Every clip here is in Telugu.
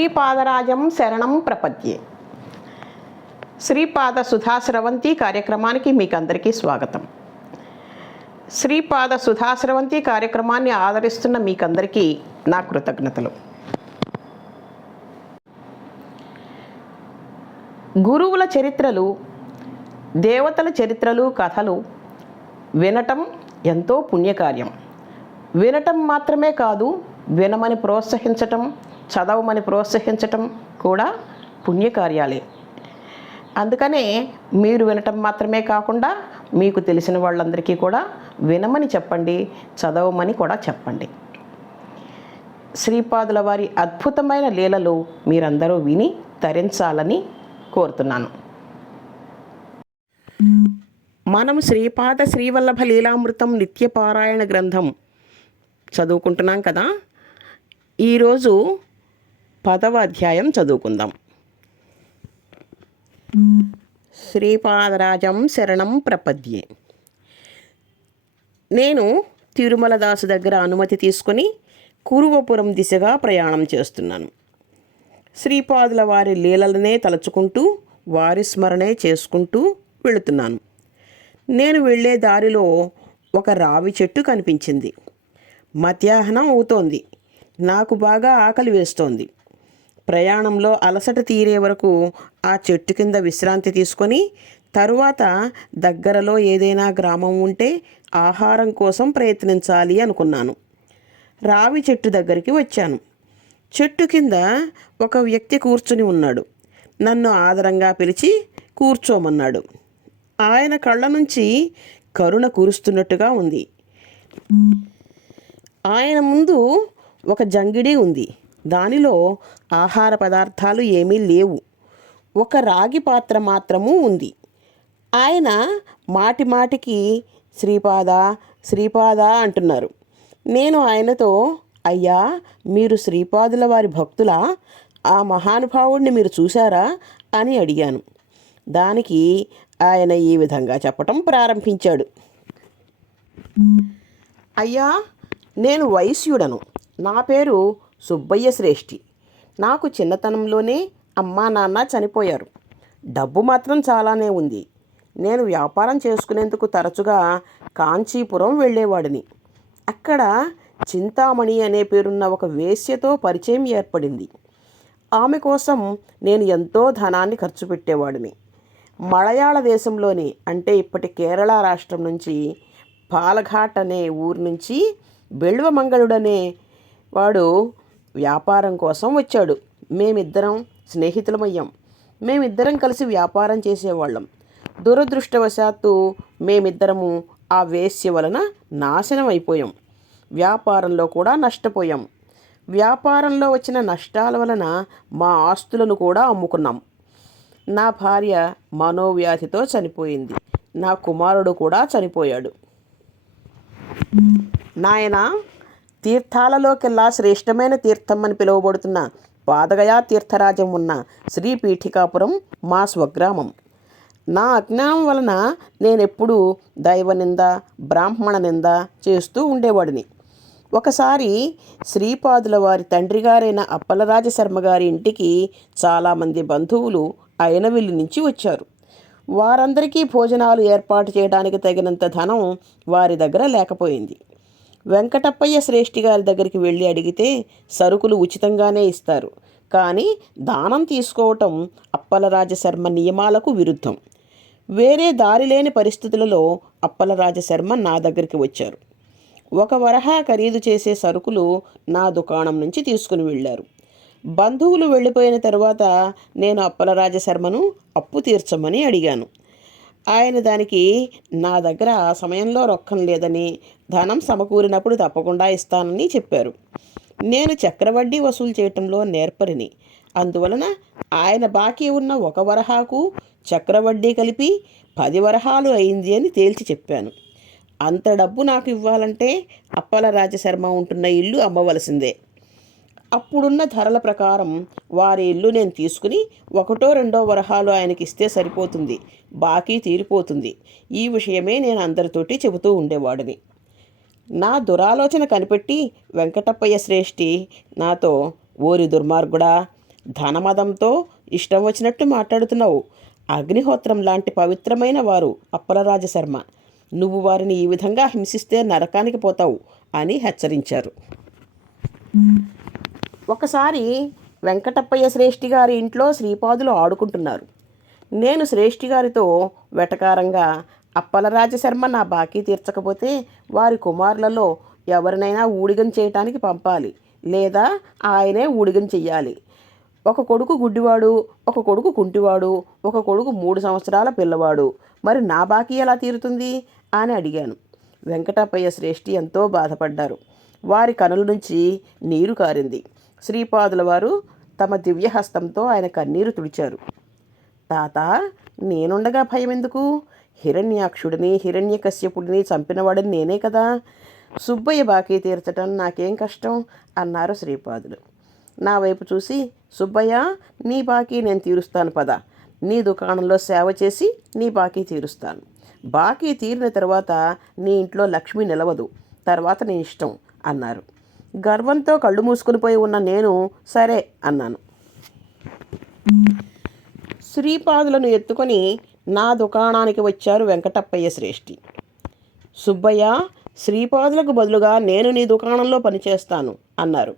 శ్రీపాదరాజం శరణం ప్రపద్యే. శ్రీపాద సుధా స్రవంతి కార్యక్రమానికి మీకు అందరికీ స్వాగతం. శ్రీపాద సుధా స్రవంతి కార్యక్రమాన్ని ఆదరిస్తున్న మీకందరికీ నా కృతజ్ఞతలు. గురువుల చరిత్రలు దేవతల చరిత్రలు కథలు వినటం ఎంతో పుణ్యకార్యం. వినటం మాత్రమే కాదు వినమని ప్రోత్సహించటం చదవమని ప్రోత్సహించటం కూడా పుణ్యకార్యాలే. అందుకనే మీరు వినటం మాత్రమే కాకుండా మీకు తెలిసిన వాళ్ళందరికీ కూడా వినమని చెప్పండి చదవమని కూడా చెప్పండి. శ్రీపాదుల వారి అద్భుతమైన లీలలు మీరందరూ విని తరించాలని కోరుతున్నాను. మనం శ్రీపాద శ్రీవల్లభ లీలామృతం నిత్యపారాయణ గ్రంథం చదువుకుంటున్నాం కదా? ఈరోజు పదవ అధ్యాయం చదువుకుందాం. శ్రీపాదరాజం శరణం ప్రపద్యే. నేను తిరుమల దాసు దగ్గర అనుమతి తీసుకొని కురువపురం దిశగా ప్రయాణం చేస్తున్నాను. శ్రీపాదుల వారి లీలలనే తలుచుకుంటూ వారి స్మరణే చేసుకుంటూ వెళుతున్నాను. నేను వెళ్ళే దారిలో ఒక రావి చెట్టు కనిపించింది. మధ్యాహ్నం అవుతోంది. నాకు బాగా ఆకలి వేస్తోంది. ప్రయాణంలో అలసట తీరే వరకు ఆ చెట్టు కింద విశ్రాంతి తీసుకొని తరువాత దగ్గరలో ఏదైనా గ్రామం ఉంటే ఆహారం కోసం ప్రయత్నించాలి అనుకున్నాను. రావి చెట్టు దగ్గరికి వచ్చాను. చెట్టు కింద ఒక వ్యక్తి కూర్చుని ఉన్నాడు. నన్ను ఆదరంగా పిలిచి కూర్చోమన్నాడు. ఆయన కళ్ళ నుంచి కరుణ కురుస్తున్నట్టుగా ఉంది. ఆయన ముందు ఒక జంగిడి ఉంది. దానిలో ఆహార పదార్థాలు ఏమీ లేవు. ఒక రాగి పాత్ర మాత్రము ఉంది. ఆయన మాటి మాటికి శ్రీపాద శ్రీపాద అంటున్నారు. నేను ఆయనతో అయ్యా మీరు శ్రీపాదుల వారి భక్తులా? ఆ మహానుభావుడిని మీరు చూశారా? అని అడిగాను. దానికి ఆయన ఈ విధంగా చెప్పటం ప్రారంభించాడు. అయ్యా నేను వైశ్యుడను. నా పేరు సుబ్బయ్య శ్రేష్ఠి నాకు చిన్నతనంలోనే అమ్మా నాన్న చనిపోయారు. డబ్బు మాత్రం చాలానే ఉంది. నేను వ్యాపారం చేసుకునేందుకు తరచుగా కాంచీపురం వెళ్ళేవాడిని. అక్కడ చింతామణి అనే పేరున్న ఒక వేశ్యతో పరిచయం ఏర్పడింది. ఆమె కోసం నేను ఎంతో ధనాన్ని ఖర్చు పెట్టేవాడిని. మలయాళ దేశంలోని అంటే ఇప్పటి కేరళ రాష్ట్రం నుంచి పాలఘాట్ అనే ఊరు నుంచి బెల్వమంగళుడనే వాడు వ్యాపారం కోసం వచ్చాడు. మేమిద్దరం స్నేహితులమయ్యాం. మేమిద్దరం కలిసి వ్యాపారం చేసేవాళ్ళం. దురదృష్టవశాత్తు మేమిద్దరము ఆ వేశ్య వలన నాశనం అయిపోయాం. వ్యాపారంలో కూడా నష్టపోయాం. వ్యాపారంలో వచ్చిన నష్టాల వలన మా ఆస్తులను కూడా అమ్ముకున్నాం. నా భార్య మనోవ్యాధితో చనిపోయింది. నా కుమారుడు కూడా చనిపోయాడు. నాయన తీర్థాలలోకెల్లా శ్రేష్టమైన తీర్థం అని పిలువబడుతున్న పాదగయా తీర్థరాజం ఉన్న శ్రీ పీఠికాపురం మా స్వగ్రామం. నా అజ్ఞానం వలన నేనెప్పుడూ దైవ నింద బ్రాహ్మణ నింద చేస్తూ ఉండేవాడిని. ఒకసారి శ్రీపాదుల వారి తండ్రి గారైన అప్పలరాజ శర్మ గారి ఇంటికి చాలామంది బంధువులు అయనవిల్లి నుంచి వచ్చారు. వారందరికీ భోజనాలు ఏర్పాటు చేయడానికి తగినంత ధనం వారి దగ్గర లేకపోయింది. వెంకటప్పయ్య శ్రేష్ఠి గారి దగ్గరికి వెళ్ళి అడిగితే సరుకులు ఉచితంగానే ఇస్తారు. కానీ దానం తీసుకోవటం అప్పలరాజశర్మ నియమాలకు విరుద్ధం. వేరే దారి లేని పరిస్థితులలో అప్పలరాజశర్మ నా దగ్గరికి వచ్చారు. ఒక వరహా ఖరీదు చేసే సరుకులు నా దుకాణం నుంచి తీసుకుని వెళ్ళారు. బంధువులు వెళ్ళిపోయిన తర్వాత నేను అప్పలరాజశర్మను అప్పు తీర్చమని అడిగాను. ఆయన దానికి నా దగ్గర ఆ సమయంలో రొక్కం లేదని ధనం సమకూరినప్పుడు తప్పకుండా ఇస్తానని చెప్పారు. నేను చక్రవడ్డీ వసూలు చేయటంలో నేర్పరిని. అందువలన ఆయన బాకీ ఉన్న ఒక వరహాకు చక్రవడ్డీ కలిపి పది వరహాలు అయింది అని తేల్చి చెప్పాను. అంత డబ్బు నాకు ఇవ్వాలంటే అప్పల రాజశర్మ ఉంటున్న ఇల్లు అమ్మవలసిందే. అప్పుడున్న ధరల ప్రకారం వారి ఇల్లు నేను తీసుకుని ఒకటో రెండో వరహాలు ఆయనకి ఇస్తే సరిపోతుంది. బాకీ తీరిపోతుంది. ఈ విషయమే నేను అందరితోటి చెబుతూ ఉండేవాడిని. నా దురాలోచన కనిపెట్టి వెంకటప్పయ్య శ్రేష్ఠి నాతో ఓరి దుర్మార్గుడా ధనమదంతో ఇష్టం వచ్చినట్టు మాట్లాడుతున్నావు. అగ్నిహోత్రం లాంటి పవిత్రమైన వారు అప్పలరాజ శర్మ. నువ్వు వారిని ఈ విధంగా హింసిస్తే నరకానికి పోతావు అని హెచ్చరించారు. ఒకసారి వెంకటప్పయ్య శ్రేష్ఠి గారి ఇంట్లో శ్రీపాదులు ఆడుకుంటున్నారు. నేను శ్రేష్ఠి గారితో వెటకారంగా అప్పలరాజశర్మ నా బాకీ తీర్చకపోతే వారి కుమారులలో ఎవరినైనా ఊడిగం చేయటానికి పంపాలి లేదా ఆయనే ఊడిగం చెయ్యాలి. ఒక కొడుకు గుడ్డివాడు ఒక కొడుకు కుంటివాడు ఒక కొడుకు మూడు సంవత్సరాల పిల్లవాడు. మరి నా బాకీ ఎలా తీరుతుంది? అని అడిగాను. వెంకటప్పయ్య శ్రేష్ఠి ఎంతో బాధపడ్డారు. వారి కనుల నుంచి నీరు కారింది. శ్రీపాదుల వారు తమ దివ్యహస్తంతో ఆయన కన్నీరు తుడిచారు. తాత నేనుండగా భయం ఎందుకు హిరణ్యాక్షుడిని హిరణ్యకశ్యపుడిని చంపినవాడిని నేనే కదా? సుబ్బయ్య బాకీ తీర్చటం నాకేం కష్టం? అన్నారు శ్రీపాదులు. నా వైపు చూసి సుబ్బయ్య నీ బాకీ నేను తీరుస్తాను పద. నీ దుకాణంలో సేవ చేసి నీ బాకీ తీరుస్తాను. బాకీ తీరిన తర్వాత నీ ఇంట్లో లక్ష్మి నిలవదు. తర్వాత నీ ఇష్టం అన్నారు. గర్వంతో కళ్ళు మూసుకుని పోయి ఉన్న నేను సరే అన్నాను. శ్రీపాదులను ఎత్తుకొని నా దుకాణానికి వచ్చారు వెంకటప్పయ్య శ్రేష్ఠి. సుబ్బయ్య శ్రీపాదులకు బదులుగా నేను నీ దుకాణంలో పనిచేస్తాను అన్నారు.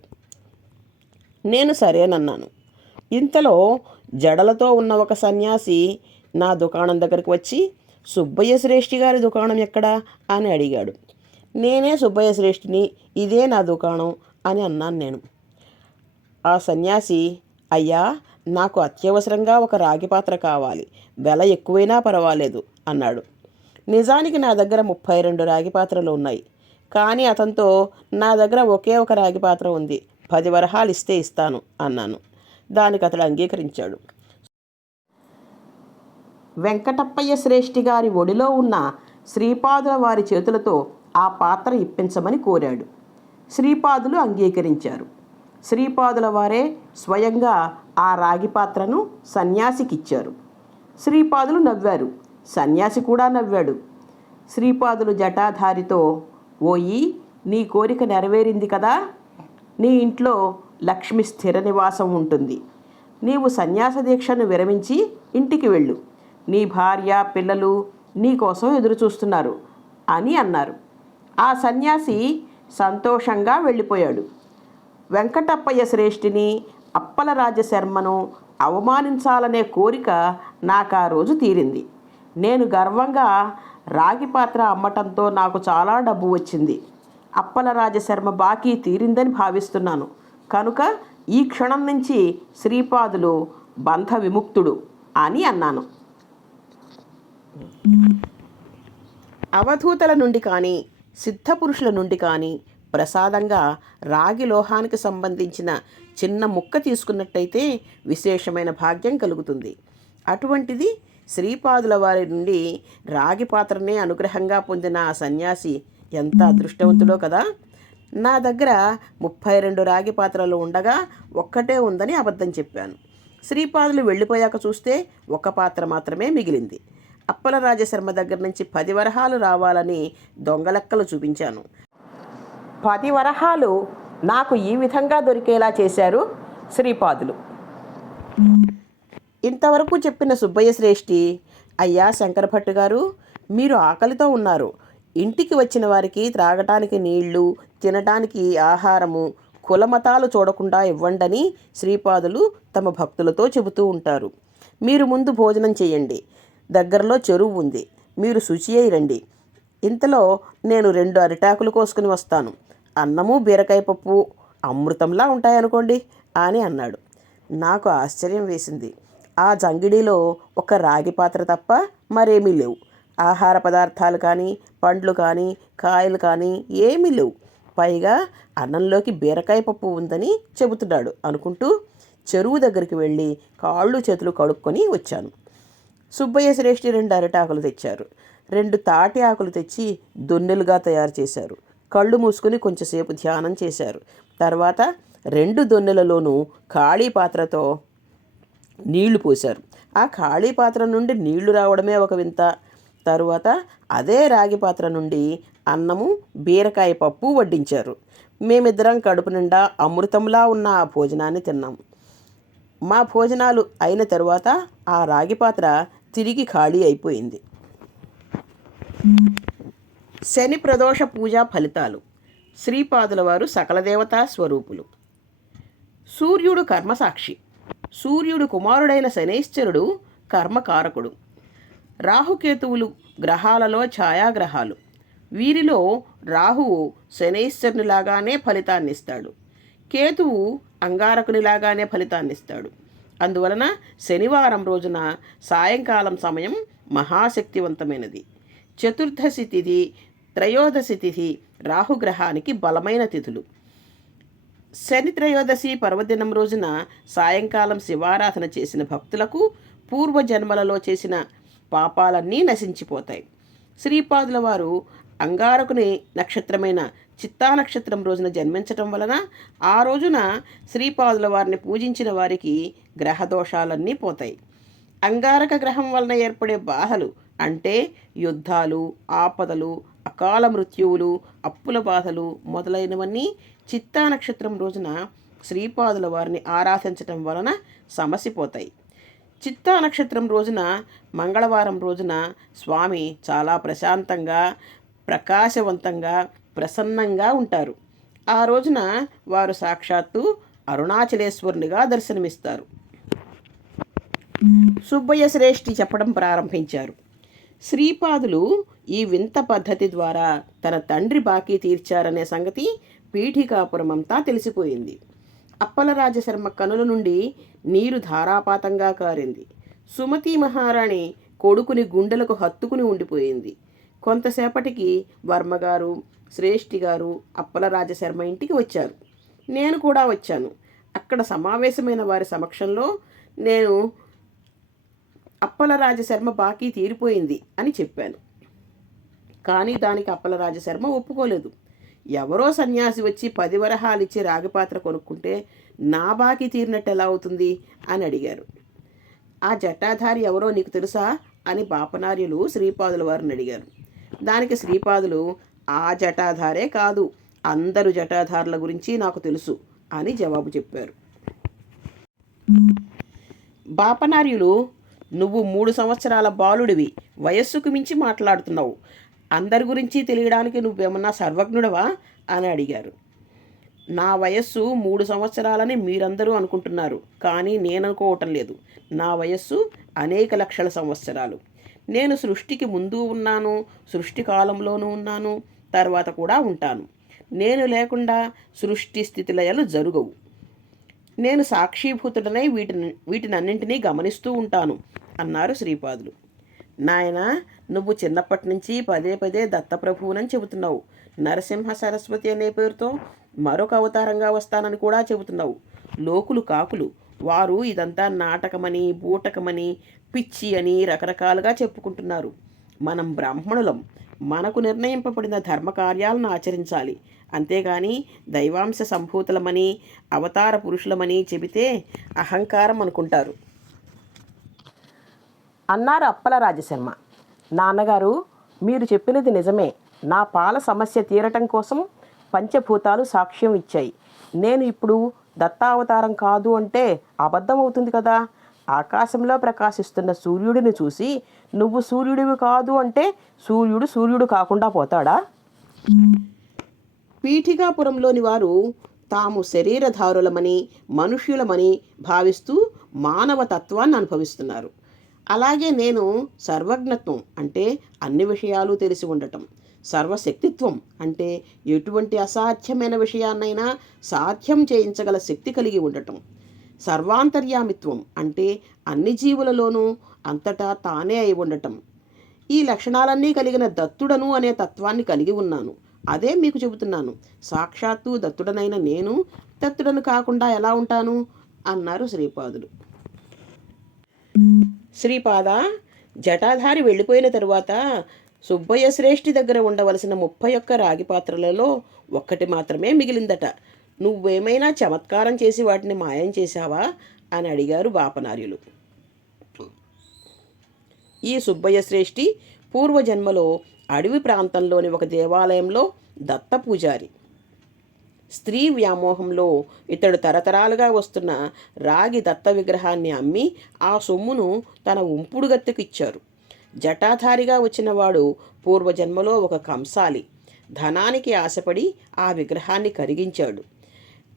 నేను సరేనన్నాను. ఇంతలో జడలతో ఉన్న ఒక సన్యాసి నా దుకాణం దగ్గరికి వచ్చి సుబ్బయ్య శ్రేష్ఠి గారి దుకాణం ఎక్కడా? అని అడిగాడు. నేనే సుబ్బయ్య శ్రేష్ఠిని ఇదే నా దుకాణం అని అన్నాను నేను. ఆ సన్యాసి అయ్యా నాకు అత్యవసరంగా ఒక రాగి పాత్ర కావాలి వెల ఎక్కువైనా పర్వాలేదు అన్నాడు. నిజానికి నా దగ్గర ముప్పై రెండు రాగి పాత్రలు ఉన్నాయి. కానీ అతనితో నా దగ్గర ఒకే ఒక రాగి పాత్ర ఉంది పది వరహాలు ఇస్తే ఇస్తాను అన్నాను. దానికి అతడు అంగీకరించాడు. వెంకటప్పయ్య శ్రేష్ఠి గారి ఒడిలో ఉన్న శ్రీపాదుల వారి చేతులతో ఆ పాత్ర ఇప్పించమని కోరాడు. శ్రీపాదులు అంగీకరించారు. శ్రీపాదుల వారే స్వయంగా ఆ రాగి పాత్రను సన్యాసికిచ్చారు. శ్రీపాదులు నవ్వారు. సన్యాసి కూడా నవ్వాడు. శ్రీపాదులు జటాధారితో ఓయి నీ కోరిక నెరవేరింది కదా. నీ ఇంట్లో లక్ష్మి స్థిర నివాసం ఉంటుంది. నీవు సన్యాస దీక్షను విరమించి ఇంటికి వెళ్ళు. నీ భార్య పిల్లలు నీ కోసం ఎదురుచూస్తున్నారు అని అన్నారు. ఆ సన్యాసి సంతోషంగా వెళ్ళిపోయాడు. వెంకటప్పయ్య శ్రేష్ఠిని అప్పలరాజశర్మను అవమానించాలనే కోరిక నాకు ఆ రోజు తీరింది. నేను గర్వంగా రాగి పాత్ర అమ్మటంతో నాకు చాలా డబ్బు వచ్చింది. అప్పలరాజశర్మ బాకీ తీరిందని భావిస్తున్నాను. కనుక ఈ క్షణం నుంచి శ్రీపాదులు బంధ విముక్తుడు అని అన్నాను. అవధూతల నుండి కానీ సిద్ధపురుషుల నుండి కానీ ప్రసాదంగా రాగి లోహానికి సంబంధించిన చిన్న ముక్క తీసుకున్నట్టయితే విశేషమైన భాగ్యం కలుగుతుంది. అటువంటిది శ్రీపాదుల వారి నుండి రాగి పాత్రనే అనుగ్రహంగా పొందిన ఆ సన్యాసి ఎంత అదృష్టవంతుడో కదా! నా దగ్గర ముప్పై రెండు రాగి పాత్రలు ఉండగా ఒక్కటే ఉందని అబద్ధం చెప్పాను. శ్రీపాదులు వెళ్ళిపోయాక చూస్తే ఒక పాత్ర మాత్రమే మిగిలింది. అప్పల రాజశర్మ దగ్గర నుంచి పది వరహాలు రావాలని దొంగలెక్కలు చూపించాను. పది వరహాలు నాకు ఈ విధంగా దొరికేలా చేశారు శ్రీపాదులు. ఇంతవరకు చెప్పిన సుబ్బయ్య శ్రేష్ఠి అయ్యా శంకరభట్టు గారు మీరు ఆకలితో ఉన్నారు. ఇంటికి వచ్చిన వారికి త్రాగటానికి నీళ్ళు తినటానికి ఆహారము కులమతాలు చూడకుండా ఇవ్వండని శ్రీపాదులు తమ భక్తులతో చెబుతూ ఉంటారు. మీరు ముందు భోజనం చేయండి. దగ్గరలో చెరువు ఉంది. మీరు శుచి అయి రండి. ఇంతలో నేను రెండు అరిటాకులు కోసుకుని వస్తాను. అన్నము బీరకాయ పప్పు అమృతంలా ఉంటాయనుకోండి అని అన్నాడు. నాకు ఆశ్చర్యం వేసింది. ఆ జంగిడిలో ఒక రాగి పాత్ర తప్ప మరేమీ లేవు. ఆహార పదార్థాలు కానీ పండ్లు కానీ కాయలు కానీ ఏమీ లేవు. పైగా అన్నంలోకి బీరకాయ పప్పు ఉందని చెబుతున్నాడు అనుకుంటూ చెరువు దగ్గరికి వెళ్ళి కాళ్ళు చేతులు కడుక్కొని వచ్చాను. సుబ్బయ్య శ్రేష్ఠి రెండు అరటాకులు తెచ్చారు. రెండు తాటి ఆకులు తెచ్చి దొన్నెలుగా తయారు చేశారు. కళ్ళు మూసుకుని కొంచెంసేపు ధ్యానం చేశారు. తర్వాత రెండు దొన్నెలలోనూ ఖాళీ పాత్రతో నీళ్ళు పోశారు. ఆ ఖాళీ పాత్ర నుండి నీళ్ళు రావడమే ఒక వింత. తరువాత అదే రాగి పాత్ర నుండి అన్నము బీరకాయ పప్పు వడ్డించారు. మేమిద్దరం కడుపు నిండా అమృతంలా ఉన్న ఆ భోజనాన్ని తిన్నాం. మా భోజనాలు అయిన తరువాత ఆ రాగి పాత్ర తిరిగి ఖాళీ అయిపోయింది. శని ప్రదోష పూజా ఫలితాలు. శ్రీపాదుల వారు సకల దేవతా స్వరూపులు. సూర్యుడు కర్మసాక్షి. సూర్యుడు కుమారుడైన శనైశ్చరుడు కర్మకారకుడు. రాహుకేతువులు గ్రహాలలో ఛాయాగ్రహాలు. వీరిలో రాహువు శనైశ్చరునిలాగానే ఫలితాన్నిస్తాడు. కేతువు అంగారకునిలాగానే ఫలితాన్నిస్తాడు. అందువలన శనివారం రోజున సాయంకాలం సమయం మహాశక్తివంతమైనది. చతుర్దశి తిథి త్రయోదశి తిథి రాహుగ్రహానికి బలమైన తిథులు. శని త్రయోదశి పర్వదినం రోజున సాయంకాలం శివారాధన చేసిన భక్తులకు పూర్వజన్మలలో చేసిన పాపాలన్నీ నశించిపోతాయి. శ్రీపాదుల వారు అంగారకుని నక్షత్రమైన చిత్తా నక్షత్రం రోజున జన్మించటం వలన ఆ రోజున శ్రీపాదుల వారిని పూజించిన వారికి గ్రహదోషాలన్నీ పోతాయి. అంగారక గ్రహం వలన ఏర్పడే బాధలు అంటే యుద్ధాలు ఆపదలు అకాల మృత్యువులు అప్పుల బాధలు మొదలైనవన్నీ చిత్తా నక్షత్రం రోజున శ్రీపాదుల వారిని ఆరాధించటం వలన సమసిపోతాయి. చిత్తా నక్షత్రం రోజున మంగళవారం రోజున స్వామి చాలా ప్రశాంతంగా ప్రకాశవంతంగా ప్రసన్నంగా ఉంటారు. ఆ రోజున వారు సాక్షాత్తు అరుణాచలేశ్వరునిగా దర్శనమిస్తారు. సుబ్బయ్య శ్రేష్ఠి చెప్పడం ప్రారంభించారు. శ్రీపాదులు ఈ వింత పద్ధతి ద్వారా తన తండ్రి బాకీ తీర్చారనే సంగతి పీఠికాపురమంతా తెలిసిపోయింది. అప్పలరాజశర్మ కనుల నుండి నీరు ధారాపాతంగా కారింది. సుమతి మహారాణి కొడుకుని గుండెలకు హత్తుకుని ఉండిపోయింది. కొంతసేపటికి వర్మగారు శ్రేష్ఠి గారు అప్పలరాజశర్మ ఇంటికి వచ్చారు. నేను కూడా వచ్చాను. అక్కడ సమావేశమైన వారి సమక్షంలో నేను అప్పలరాజశర్మ బాకీ తీరిపోయింది అని చెప్పాను. కానీ దానికి అప్పలరాజశర్మ ఒప్పుకోలేదు. ఎవరో సన్యాసి వచ్చి పది వరహాలు ఇచ్చి రాగిపాత్ర కొనుక్కుంటే నా బాకీ తీరినట్టు ఎలా అవుతుంది అని అడిగారు. ఆ జటాధారి ఎవరో నీకు తెలుసా అని బాపనార్యులు శ్రీపాదుల వారిని అడిగారు. దానికి శ్రీపాదులు ఆ జటాధారే కాదు అందరు జటాధారుల గురించి నాకు తెలుసు అని జవాబు చెప్పారు. బాపనార్యులు నువ్వు మూడు సంవత్సరాల బాలుడివి. వయస్సుకు మించి మాట్లాడుతున్నావు. అందరి గురించి తెలియడానికి నువ్వేమన్నా సర్వజ్ఞుడవా? అని అడిగారు. నా వయస్సు మూడు సంవత్సరాలని మీరందరూ అనుకుంటున్నారు. కానీ నేను అనుకోవటం లేదు. నా వయస్సు అనేక లక్షల సంవత్సరాలు. నేను సృష్టికి ముందు ఉన్నాను సృష్టి కాలంలోనూ ఉన్నాను తర్వాత కూడా ఉంటాను. నేను లేకుండా సృష్టి స్థితిలయలు జరుగవు. నేను సాక్షీభూతుడనై వీటిని వీటినన్నింటినీ గమనిస్తూ ఉంటాను. అన్నారు శ్రీపాదులు. నాయన నువ్వు చిన్నప్పటి నుంచి పదే పదే దత్తప్రభువునని చెబుతున్నావు. నరసింహ సరస్వతి అనే పేరుతో మరొక అవతారంగా వస్తానని కూడా చెబుతున్నావు. లోకులు కాకులు. వారు ఇదంతా నాటకమని బూటకమని పిచ్చి అని రకరకాలుగా చెప్పుకుంటున్నారు. మనం బ్రాహ్మణులం. మనకు నిర్ణయింపబడిన ధర్మకార్యాలను ఆచరించాలి. అంతేగాని దైవాంశ సంభూతులమని అవతార పురుషులమని చెబితే అహంకారం అనుకుంటారు. అన్నారు అప్పల రాజశర్మ నాన్నగారు మీరు చెప్పినది నిజమే. నా పాల సమస్య తీరటం కోసం పంచభూతాలు సాక్ష్యం ఇచ్చాయి. నేను ఇప్పుడు దత్తావతారం కాదు అంటే అబద్ధం అవుతుంది కదా? ఆకాశంలో ప్రకాశిస్తున్న సూర్యుడిని చూసి నువ్వు సూర్యుడివి కాదు అంటే సూర్యుడు సూర్యుడు కాకుండా పోతాడా? పీఠికాపురంలోని వారు తాము శరీరధారులమని మనుష్యులమని భావిస్తూ మానవ తత్వాన్ని అనుభవిస్తున్నారు. అలాగే నేను సర్వజ్ఞత్వం అంటే అన్ని విషయాలు తెలిసి ఉండటం సర్వశక్తిత్వం అంటే ఎటువంటి అసాధ్యమైన విషయాన్నైనా సాధ్యం చేయించగల శక్తి కలిగి ఉండటం. సర్వాంతర్యామిత్వం అంటే అన్ని జీవులలోనూ అంతటా తానే అయి ఉండటం. ఈ లక్షణాలన్నీ కలిగిన దత్తుడను అనే తత్వాన్ని కలిగి ఉన్నాను. అదే మీకు చెబుతున్నాను. సాక్షాత్తు దత్తుడనైన నేను దత్తుడను కాకుండా ఎలా ఉంటాను? అన్నారు శ్రీపాదులు శ్రీపాద జటాధారి వెళ్ళిపోయిన తరువాత సుబ్బయ్య శ్రేష్ఠి దగ్గర ఉండవలసిన ముప్పై ఒక్క రాగి పాత్రలలో ఒక్కటి మాత్రమే మిగిలిందట. నువ్వేమైనా చమత్కారం చేసి వాటిని మాయం చేశావా? అని అడిగారు బాపనార్యులు. ఈ సుబ్బయ్య శ్రేష్ఠి పూర్వజన్మలో అడవి ప్రాంతంలోని ఒక దేవాలయంలో దత్త పూజారి స్త్రీ వ్యామోహంలో ఇతడు తరతరాలుగా వస్తున్న రాగి దత్త విగ్రహాన్ని అమ్మి ఆ సొమ్మును తన ఉంపుడుగత్తెకు ఇచ్చారు. జటాధారిగా వచ్చినవాడు పూర్వజన్మలో ఒక కంసాలి. ధనానికి ఆశపడి ఆ విగ్రహాన్ని కరిగించాడు.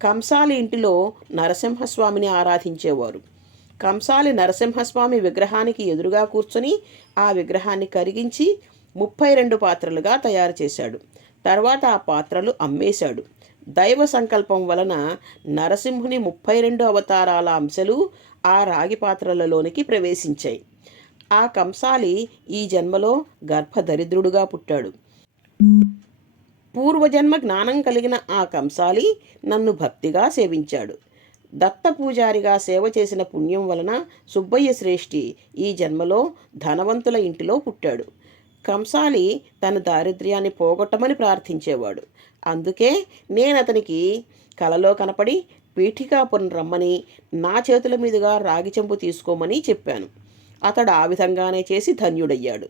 కంసాలి ఇంటిలో నరసింహస్వామిని ఆరాధించేవారు. కంసాలి నరసింహస్వామి విగ్రహానికి ఎదురుగా కూర్చొని ఆ విగ్రహాన్ని కరిగించి ముప్పై రెండు పాత్రలుగా తయారు చేశాడు. తర్వాత ఆ పాత్రలు అమ్మేశాడు. దైవ సంకల్పం వలన నరసింహుని ముప్పై రెండు అవతారాల అంశలు ఆ రాగి పాత్రలలోనికి ప్రవేశించాయి. ఆ కంసాలి ఈ జన్మలో గర్భదరిద్రుడుగా పుట్టాడు. పూర్వజన్మ జ్ఞానం కలిగిన ఆ కంసాలి నన్ను భక్తిగా సేవించాడు. దత్త పూజారిగా సేవ చేసిన పుణ్యం వలన సుబ్బయ్య శ్రేష్ఠి ఈ జన్మలో ధనవంతుల ఇంటిలో పుట్టాడు. కంసాలి తన దారిద్ర్యాన్ని పోగొట్టమని ప్రార్థించేవాడు. అందుకే నేను అతనికి కలలో కనపడి పీఠికాపురం రమ్మని నా చేతుల మీదుగా రాగి చెంపు తీసుకోమని చెప్పాను. అతడు ఆ విధంగానే చేసి ధన్యుడయ్యాడు.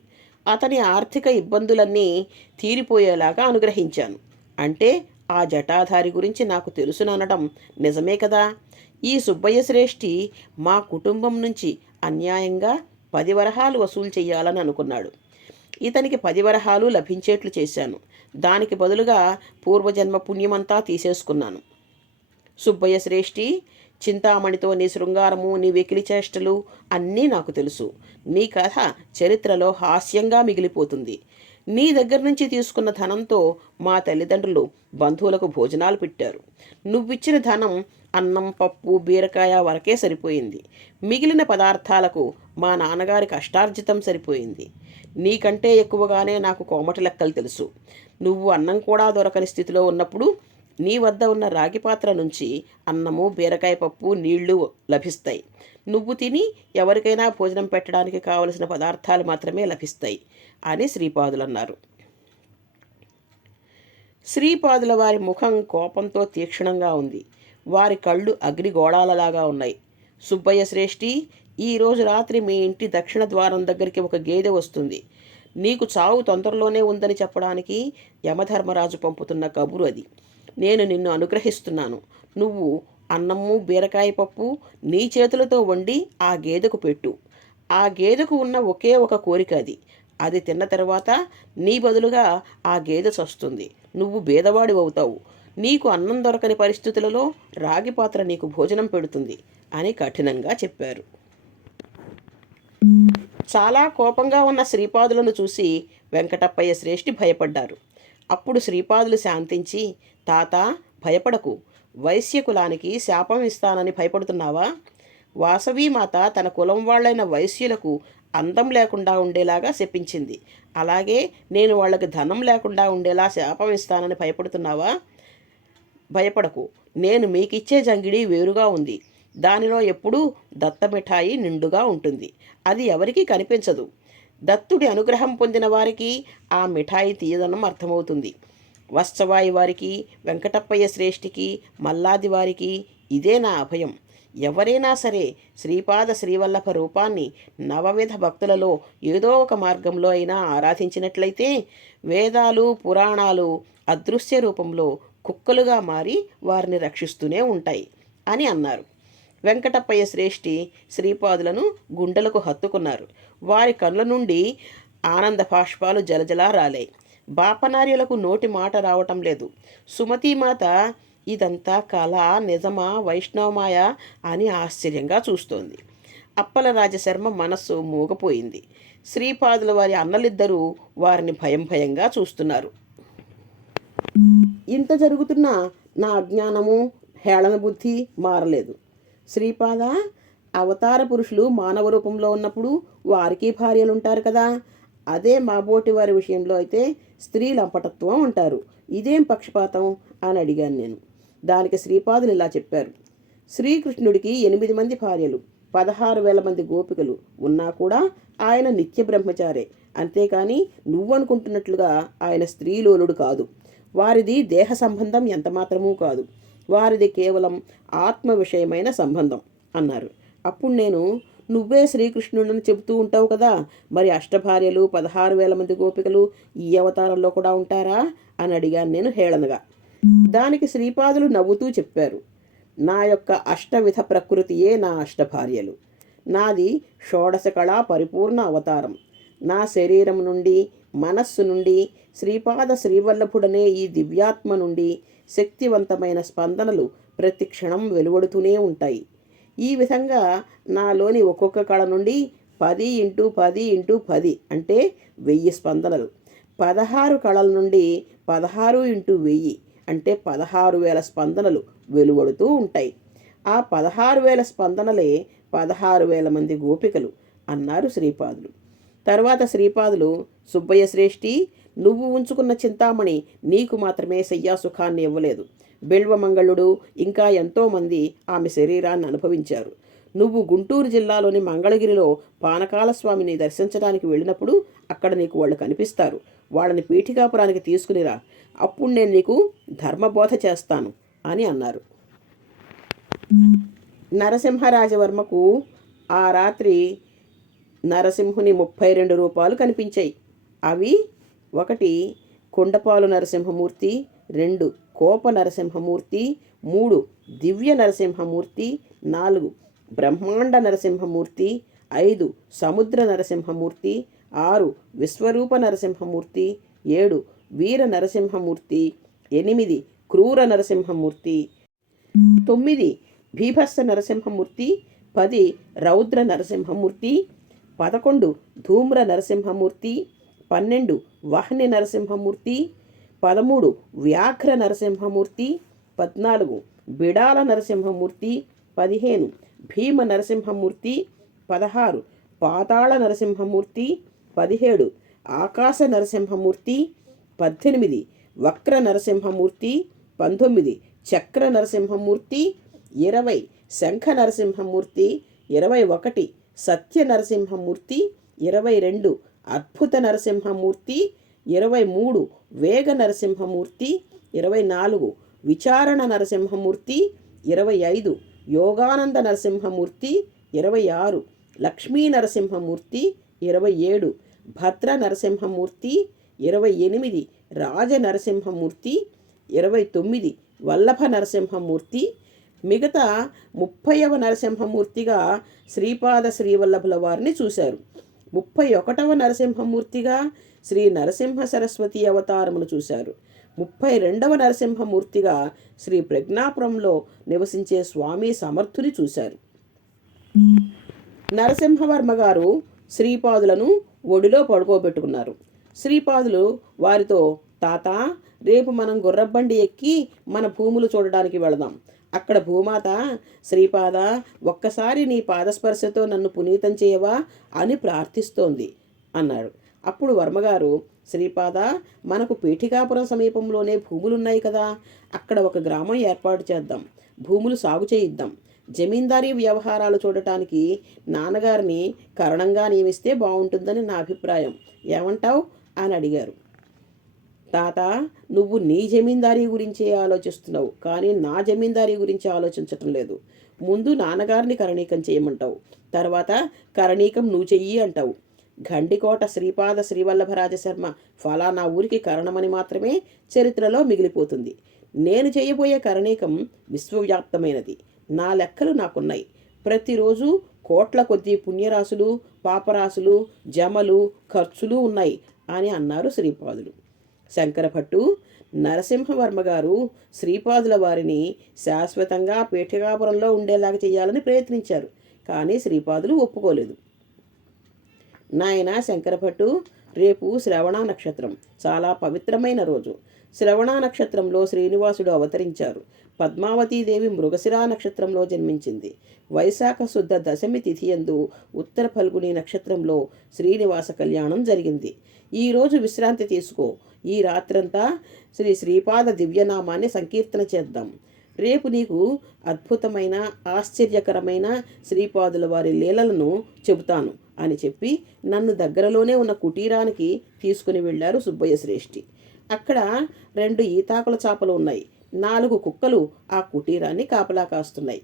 అతని ఆర్థిక ఇబ్బందులన్నీ తీరిపోయేలాగా అనుగ్రహించాను. అంటే ఆ జటాధారి గురించి నాకు తెలుసుననడం నిజమే కదా? ఈ సుబ్బయ్య శ్రేష్ఠి మా కుటుంబం నుంచి అన్యాయంగా పది వరహాలు వసూలు చేయాలని అనుకున్నాడు. ఇతనికి పది వరహాలు లభించేట్లు చేశాను. దానికి బదులుగా పూర్వజన్మ పుణ్యమంతా తీసేసుకున్నాను. సుబ్బయ్య శ్రేష్ఠి చింతామణితో నీ శృంగారము నీ వెకిలి చేష్టలు అన్నీ నాకు తెలుసు. నీ కథ చరిత్రలో హాస్యంగా మిగిలిపోతుంది. నీ దగ్గర నుంచి తీసుకున్న ధనంతో మా తల్లిదండ్రులు బంధువులకు భోజనాలు పెట్టారు. నువ్విచ్చిన ధనం అన్నం పప్పు బీరకాయ వరకే సరిపోయింది. మిగిలిన పదార్థాలకు మా నాన్నగారి కష్టార్జితం సరిపోయింది. నీకంటే ఎక్కువగానే నాకు కోమటి లెక్కలు తెలుసు. నువ్వు అన్నం కూడా దొరకని స్థితిలో ఉన్నప్పుడు నీ వద్ద ఉన్న రాగి పాత్ర నుంచి అన్నము బీరకాయ పప్పు నీళ్ళు లభిస్తాయి. నువ్వు తిని ఎవరికైనా భోజనం పెట్టడానికి కావలసిన పదార్థాలు మాత్రమే లభిస్తాయి అని శ్రీపాదులు అన్నారు. శ్రీపాదుల వారి ముఖం కోపంతో తీక్షణంగా ఉంది. వారి కళ్ళు అగ్నిగోళాలలాగా ఉన్నాయి. సుబ్బయ్య శ్రేష్ఠి ఈరోజు రాత్రి మీ ఇంటి దక్షిణ ద్వారం దగ్గరికి ఒక గేదె వస్తుంది. నీకు చావు తొందరలోనే ఉందని చెప్పడానికి యమధర్మరాజు పంపుతున్న కబురు అది. నేను నిన్ను అనుగ్రహిస్తున్నాను. నువ్వు అన్నము బీరకాయ పప్పు నీ చేతులతో వండి ఆ గేదెకు పెట్టు. ఆ గేదెకు ఉన్న ఒకే ఒక కోరిక అది. అది తిన్న తర్వాత నీ బదులుగా ఆ గేదె చస్తుంది నువ్వు బేదవాడి అవుతావు. నీకు అన్నం దొరకని పరిస్థితులలో రాగి పాత్ర నీకు భోజనం పెడుతుంది అని కఠినంగా చెప్పారు. చాలా కోపంగా ఉన్న శ్రీపాదులను చూసి వెంకటప్పయ్య శ్రేష్ఠి భయపడ్డారు. అప్పుడు శ్రీపాదులు శాంతించి తాత భయపడకు. వైశ్య కులానికి శాపం ఇస్తానని భయపడుతున్నావా? వాసవీమాత తన కులం వాళ్ళైన వైశ్యులకు అందం లేకుండా ఉండేలాగా శపించింది. అలాగే నేను వాళ్ళకి ధనం లేకుండా ఉండేలా శాపం ఇస్తానని భయపడుతున్నావా? భయపడకు. నేను మీకిచ్చే జంగిడి వేరుగా ఉంది. దానిలో ఎప్పుడూ దత్త మిఠాయి నిండుగా ఉంటుంది. అది ఎవరికీ కనిపించదు. దత్తుడి అనుగ్రహం పొందిన వారికి ఆ మిఠాయి తీయదనం అర్థమవుతుంది. వత్సవాయి వారికి వెంకటప్పయ్య శ్రేష్ఠికి మల్లాది వారికి ఇదే నా అభయం. ఎవరైనా సరే శ్రీపాద శ్రీవల్లభ రూపాన్ని నవవిధ భక్తులలో ఏదో ఒక మార్గంలో అయినా ఆరాధించినట్లయితే వేదాలు పురాణాలు అదృశ్య రూపంలో కుక్కలుగా మారి వారిని రక్షిస్తూనే ఉంటాయి అని అన్నారు. వెంకటప్పయ్య శ్రేష్ఠి శ్రీపాదులను గుండెలకు హత్తుకున్నారు. వారి కళ్ళ నుండి ఆనంద బాష్పాలు జలజలా రాలాయి బాపనార్యులకు నోటి మాట రావటం లేదు. సుమతీమాత ఇదంతా కళ నిజమా వైష్ణవమాయ? అని ఆశ్చర్యంగా చూస్తోంది. అప్పల రాజశర్మ మనస్సు మూగపోయింది. శ్రీపాదుల వారి అన్నలిద్దరూ వారిని భయం భయంగా చూస్తున్నారు. ఇంత జరుగుతున్నా నా అజ్ఞానము హేళన బుద్ధి మారలేదు. శ్రీపాద అవతార పురుషులు మానవ రూపంలో ఉన్నప్పుడు వారికి భార్యలు ఉంటారు కదా. అదే మా బోటి వారి విషయంలో అయితే స్త్రీ లంపటత్వం అంటారు. ఇదేం పక్షపాతం? అని అడిగాను నేను. దానికి శ్రీపాదులు ఇలా చెప్పారు. శ్రీకృష్ణుడికి ఎనిమిది మంది భార్యలు పదహారు వేల మంది గోపికలు ఉన్నా కూడా ఆయన నిత్య బ్రహ్మచారే. అంతేకాని నువ్వనుకుంటున్నట్లుగా ఆయన స్త్రీలోలుడు కాదు. వారిది దేహ సంబంధం ఎంత మాత్రమూ కాదు. వారిది కేవలం ఆత్మ విషయమైన సంబంధం అన్నారు. అప్పుడు నేను నువ్వే శ్రీకృష్ణుడని చెబుతూ ఉంటావు కదా. మరి అష్టభార్యలు పదహారు వేల మంది గోపికలు ఈ అవతారంలో కూడా ఉంటారా? అని అడిగాను నేను హేళనగా. దానికి శ్రీపాదులు నవ్వుతూ చెప్పారు. నా యొక్క అష్టవిధ ప్రకృతియే నా అష్టభార్యలు. నాది షోడశ కళా పరిపూర్ణ అవతారం. నా శరీరం నుండి మనస్సు నుండి శ్రీపాద శ్రీవల్లభుడనే ఈ దివ్యాత్మ నుండి శక్తివంతమైన స్పందనలు ప్రతి క్షణం వెలువడుతూనే ఉంటాయి. ఈ విధంగా నాలోని ఒక్కొక్క కళ నుండి పది ఇంటూ పది ఇంటూ పది అంటే వెయ్యి స్పందనలు. పదహారు కళల నుండి పదహారు ఇంటూ వెయ్యి అంటే పదహారు వేల స్పందనలు వెలువడుతూ ఉంటాయి. ఆ పదహారు వేల స్పందనలే పదహారు వేల మంది గోపికలు అన్నారు శ్రీపాదులు. తర్వాత శ్రీపాదులు సుబ్బయ్య శ్రేష్ఠి నువ్వు ఉంచుకున్న చింతామణి నీకు మాత్రమే శయ్యాసుఖాన్ని ఇవ్వలేదు. బిల్వమంగళుడు ఇంకా ఎంతోమంది ఆమె శరీరాన్ని అనుభవించారు. నువ్వు గుంటూరు జిల్లాలోని మంగళగిరిలో పానకాల స్వామిని దర్శించడానికి వెళ్ళినప్పుడు అక్కడ నీకు వాళ్ళు కనిపిస్తారు. వాళ్ళని పీఠికాపురానికి తీసుకునిరా. అప్పుడు నేను నీకు ధర్మబోధ చేస్తాను అని అన్నారు. నరసింహరాజవర్మకు ఆ రాత్రి నరసింహుని ముప్పై రెండు రూపాలు కనిపించాయి. అవి ఒకటి కొండపాలు నరసింహమూర్తి రెండు కోప నరసింహమూర్తి మూడు దివ్య నరసింహమూర్తి నాలుగు బ్రహ్మాండ నరసింహమూర్తి ఐదు సముద్ర నరసింహమూర్తి ఆరు విశ్వరూప నరసింహమూర్తి ఏడు వీర నరసింహమూర్తి ఎనిమిది క్రూర నరసింహమూర్తి తొమ్మిది భీభత్స నరసింహమూర్తి పది రౌద్ర నరసింహమూర్తి పదకొండు ధూమ్ర నరసింహమూర్తి పన్నెండు వహ్ని నరసింహమూర్తి పదమూడు వ్యాఘ్ర నరసింహమూర్తి పద్నాలుగు బిడాల నరసింహమూర్తి పదిహేను భీమ నరసింహమూర్తి పదహారు పాతాళ నరసింహమూర్తి పదిహేడు ఆకాశ నరసింహమూర్తి పద్దెనిమిది వక్ర నరసింహమూర్తి పంతొమ్మిది చక్ర నరసింహమూర్తి ఇరవై శంఖ నరసింహమూర్తి ఇరవై ఒకటి సత్య నరసింహమూర్తి ఇరవై రెండు అద్భుత నరసింహమూర్తి ఇరవై మూడు వేగ నరసింహమూర్తి ఇరవై నాలుగు విచారణ నరసింహమూర్తి ఇరవై ఐదు యోగానంద నరసింహమూర్తి ఇరవై ఆరు లక్ష్మీ నరసింహమూర్తి ఇరవై ఏడు భద్ర నరసింహమూర్తి ఇరవై ఎనిమిది రాజ నరసింహమూర్తి ఇరవై తొమ్మిది వల్లభ నరసింహమూర్తి మిగతా ముప్పైవ నరసింహమూర్తిగా శ్రీపాద శ్రీవల్లభుల వారిని చూశారు. ముప్పై ఒకటవ నరసింహమూర్తిగా శ్రీ నరసింహ సరస్వతి అవతారమును చూశారు. ముప్పై రెండవ నరసింహమూర్తిగా శ్రీ ప్రజ్ఞాపురంలో నివసించే స్వామి సమర్థుని చూశారు. నరసింహవర్మ గారు శ్రీపాదులను ఒడిలో పడుకోబెట్టుకున్నారు. శ్రీపాదులు వారితో తాత రేపు మనం గుర్రబండి ఎక్కి మన భూములు చూడడానికి వెళదాం. అక్కడ భూమాత శ్రీపాద ఒక్కసారి నీ పాదస్పర్శతో నన్ను పునీతం చేయవా అని ప్రార్థిస్తోంది అన్నాడు. అప్పుడు వర్మగారు శ్రీపాద మనకు పీఠికాపురం సమీపంలోనే భూములున్నాయి కదా అక్కడ ఒక గ్రామం ఏర్పాటు చేద్దాం భూములు సాగు చేయిద్దాం. జమీందారీ వ్యవహారాలు చూడటానికి నాన్నగారిని కరణంగా నియమిస్తే బాగుంటుందని నా అభిప్రాయం. ఏమంటావు? అని అడిగారు. తాత నువ్వు నీ జమీందారీ గురించే ఆలోచిస్తున్నావు కానీ నా జమీందారీ గురించి ఆలోచించటం లేదు. ముందు నాన్నగారిని కరణీకం చేయమంటావు తర్వాత కరణీకం నువ్వు చెయ్యి అంటావు. గండికోట శ్రీపాద శ్రీవల్లభరాజ శర్మ ఫలానా ఊరికి కరణమని మాత్రమే చరిత్రలో మిగిలిపోతుంది. నేను చేయబోయే కరణీకం విశ్వవ్యాప్తమైనది. నా లెక్కలు నాకున్నాయి. ప్రతిరోజు కోట్ల కొద్ది పుణ్యరాశులు పాపరాశులు జమలు ఖర్చులు ఉన్నాయి అని అన్నారు శ్రీపాదులు. శంకరభట్టు నరసింహవర్మ గారు శ్రీపాదుల వారిని శాశ్వతంగా పీఠికాపురంలో ఉండేలాగా చేయాలని ప్రయత్నించారు కానీ శ్రీపాదులు ఒప్పుకోలేదు. నాయన శంకరభట్టు రేపు శ్రవణ నక్షత్రం. చాలా పవిత్రమైన రోజు. శ్రవణ నక్షత్రంలో శ్రీనివాసుడు అవతరించారు. పద్మావతీదేవి మృగశిరా నక్షత్రంలో జన్మించింది. వైశాఖ శుద్ధ దశమి తిథియందు ఉత్తర ఫల్గుని నక్షత్రంలో శ్రీనివాస కళ్యాణం జరిగింది. ఈరోజు విశ్రాంతి తీసుకో. ఈ రాత్రంతా శ్రీ శ్రీపాద దివ్యనామాన్ని సంకీర్తన చేద్దాం. రేపు నీకు అద్భుతమైన ఆశ్చర్యకరమైన శ్రీపాదుల వారి లీలలను చెబుతాను అని చెప్పి నన్ను దగ్గరలోనే ఉన్న కుటీరానికి తీసుకుని వెళ్ళారు సుబ్బయ్య శ్రేష్ఠి. అక్కడ రెండు ఈతాకుల చాపలు ఉన్నాయి. నాలుగు కుక్కలు ఆ కుటీరాన్ని కాపలా కాస్తున్నాయి.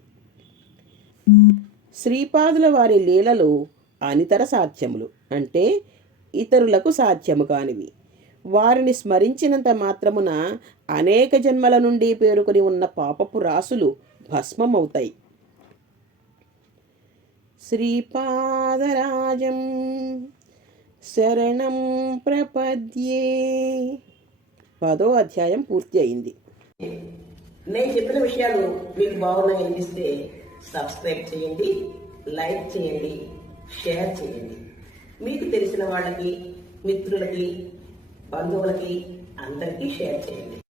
శ్రీపాదుల వారి లీలలు అనితర సాధ్యములు. అంటే ఇతరులకు సాధ్యము కానివి. వారిని స్మరించినంత మాత్రమున అనేక జన్మల నుండి పేరుకొని ఉన్న పాపపు రాసులు భస్మమవుతాయి. శ్రీపాదరాజం శరణం ప్రపద్యే. పదో అధ్యాయం పూర్తి అయింది. నేను చెప్పిన విషయాలు మీకు బాగున్నాయి అనిపిస్తే సబ్స్క్రైబ్ చేయండి లైక్ చేయండి షేర్ చేయండి. మీకు తెలిసిన వాళ్ళకి మిత్రులకి బంధువులకి అందరికీ షేర్ చేయండి.